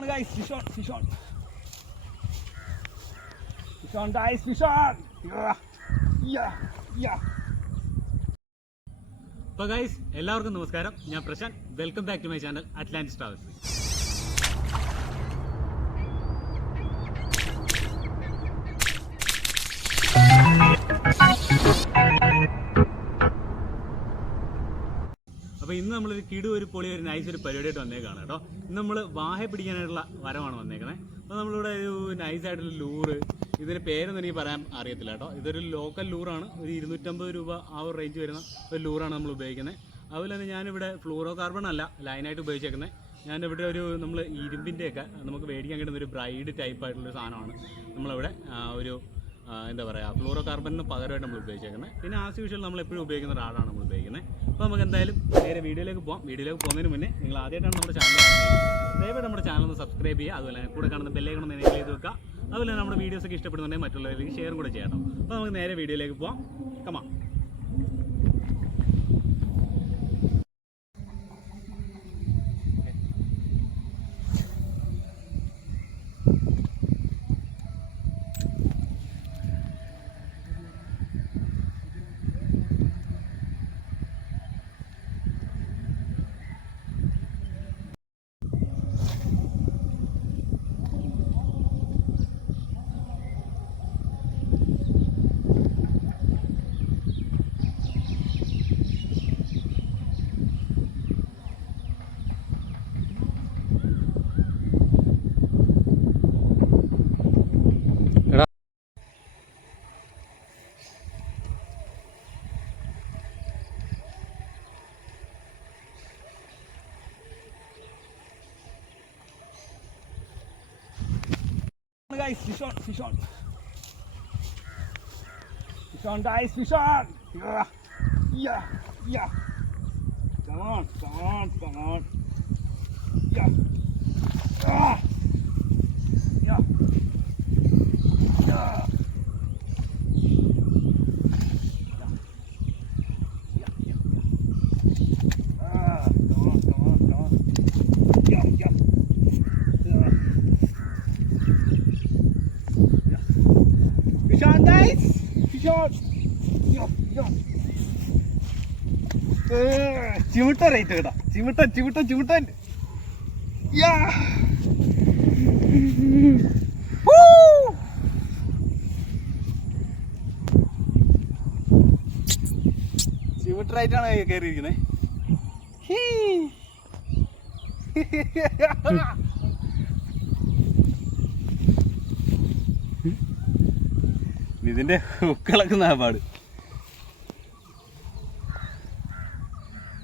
guys, fish on, fish on. Fish on, guys, fish on. Yeah, yeah, yeah. അപ്പോൾ guys എല്ലാവർക്കും നമസ്കാരം ഞാൻ Prashant welcome back to my channel Atlantis Travels അപ്പോൾ ഇന്ന് ഒരു കിടു ഒരു പൊളി ഒരു നൈസ് ഒരു പരിപാടിയായിട്ട് വന്നേക്കാണ് കേട്ടോ. ഇന്ന് നമ്മൾ വാഹ പിടിക്കാനായിട്ടുള്ള വരമാണ് വന്നേക്കുന്നത് അപ്പോൾ നമ്മളിവിടെ ഒരു ആയിട്ടുള്ള ലൂറ് ഇതിന്റെ പേരൊന്നും എനിക്ക് പറയാൻ അറിയത്തില്ല കേട്ടോ. ഇതൊരു ലോക്കൽ ലൂറാണ് ഒരു ഇരുന്നൂറ്റമ്പത് രൂപ ആ ഒരു റേഞ്ച് വരുന്ന ഒരു ലൂറാണ് നമ്മൾ ഉപയോഗിക്കുന്നത് അതുപോലെ തന്നെ ഞാനിവിടെ ഫ്ലൂറോ കാർബൺ അല്ല ലൈനായിട്ട് ഉപയോഗിച്ചേക്കുന്നത് ഞാനിവിടെ ഒരു നമ്മൾ ഇരുമ്പിന്റെയൊക്കെ നമുക്ക് മേടിക്കാൻ കിട്ടുന്ന ഒരു ബ്രൈഡ് ടൈപ്പ് ആയിട്ടുള്ള സാധനമാണ് നമ്മളിവിടെ ഒരു എന്താ പറയുക ഫ്ലൂറോ കാർബണിന് പകരമായിട്ട് നമ്മൾ ഉപയോഗിച്ചേക്കുന്നത് പിന്നെ ആസ് യൂഷ്വൽ നമ്മൾ എപ്പോഴും ഉപയോഗിക്കുന്ന റാഡാണ് നമ്മൾ ഉപയോഗിക്കുന്നത് അപ്പോൾ നമുക്ക് എന്തായാലും നേരെ വീഡിയോയിലേക്ക് പോകാം വീഡിയോയിലേക്ക് പോകുന്നതിന് മുന്നേ നിങ്ങൾ ആദ്യമായിട്ടാണ് നമ്മുടെ ചാനൽ ദയവായിട്ട് നമ്മുടെ ചാനൽ ഒന്ന് സബ്സ്ക്രൈബ് ചെയ്യുക. അതുപോലെ തന്നെ കൂടെ കാണുന്ന ബെല്ലൈക്കൺ ഒന്ന് എനേബിൾ ചെയ്ത് വെക്കുക. അതുപോലെ നമ്മുടെ വീഡിയോസൊക്കെ ഇഷ്ടപ്പെടുന്നുണ്ടെങ്കിൽ മറ്റുള്ളവരിലേക്ക് ഷെയറും കൂടെ ചെയ്യണം. അപ്പോൾ നമുക്ക് നേരെ വീഡിയോയിലേക്ക് പോകാം കമാ Sie schon, sie schon! Sie schon, da ist Fischon. Ja, ja, ja. Come on, come on, come on. Ja. Ah. On, guys! yok. on! Yo, yo. ഏ, ചിമിട്ട റേറ്റ് കേട്ടോ ചിമിട്ടൻ ചിമിട്ടൻ ചിമിട്ടൻ യാ ചിമിട്ടറായിട്ടാണ് കയറിയിരിക്കുന്നത് ഇതിന്റെ ഉക്കളക്കുന്ന പാട്.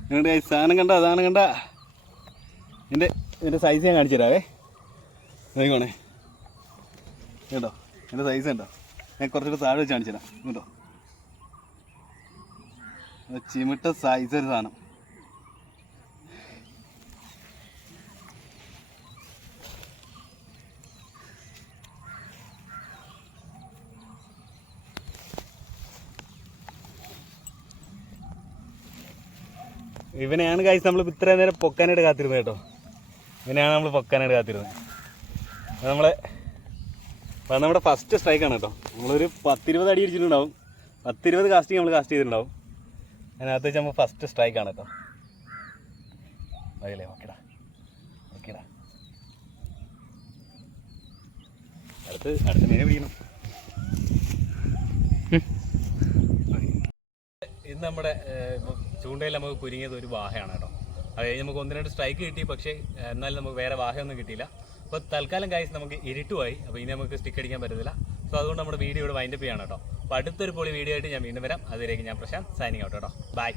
നിങ്ങളുടെ സാധനം കണ്ട സാധനം കണ്ട. എന്റെ എന്റെ സൈസ് ഞാൻ കാണിച്ചു തരാവേ. നോക്കണേ കേട്ടോ എന്റെ സൈസ് ഉണ്ടോ? ഞാൻ കുറച്ചുകൂടെ താഴെ വെച്ച് കാണിച്ചു തരാം. കേട്ടോ ചിമിട്ട സൈസ് ഒരു സാധനം. ഇവനെയാണ് കാഴ്ച നമ്മൾ ഇത്രയും നേരം പൊക്കാനായിട്ട് കാത്തിരുന്നത് കേട്ടോ. ഇവനെയാണ് നമ്മൾ പൊക്കാനായിട്ട് കാത്തിരുന്നത്. അത് നമ്മളെ അത് നമ്മുടെ ഫസ്റ്റ് സ്ട്രൈക്കാണ് കേട്ടോ. നമ്മളൊരു പത്തിരുപത് അടി അടിച്ചിട്ടുണ്ടാവും പത്തിരുപത് കാസ്റ്റിംഗ് നമ്മൾ കാസ്റ്റ് ചെയ്തിട്ടുണ്ടാവും. അതിനകത്ത് വെച്ച് നമ്മൾ ഫസ്റ്റ് സ്ട്രൈക്കാണ് കേട്ടോ. അതല്ലേ ഓക്കേടാ ഓക്കേടാ അടുത്ത് അടുത്ത മീനെ പിടിക്കണം ഇന്ന് നമ്മുടെ ചൂണ്ടയിൽ നമുക്ക് കുരുങ്ങിയത് ഒരു വാഹയാണ് കേട്ടോ. അത് കഴിഞ്ഞ് നമുക്ക് ഒന്ന് രണ്ട് സ്ട്രൈക്ക് കിട്ടി പക്ഷേ എന്നാലും നമുക്ക് വേറെ വാഹയൊന്നും കിട്ടിയില്ല. അപ്പോൾ തൽക്കാലം കായ്സ് നമുക്ക് ഇരുട്ടുമായി അപ്പോൾ ഇനി നമുക്ക് സ്റ്റിക്ക് അടിക്കാൻ പറ്റത്തില്ല. സോ അതുകൊണ്ട് നമ്മുടെ വീഡിയോ ഇവിടെ വൈൻഡപ്പ് ചെയ്യണം കേട്ടോ. അപ്പോൾ അടുത്തൊരു പൊളി വീഡിയോ ആയിട്ട് ഞാൻ വീണ്ടും വരാം. അതിലേക്ക് ഞാൻ പ്രശാന്ത് സൈനിങ് ഔട്ട് കേട്ടോ. ബൈ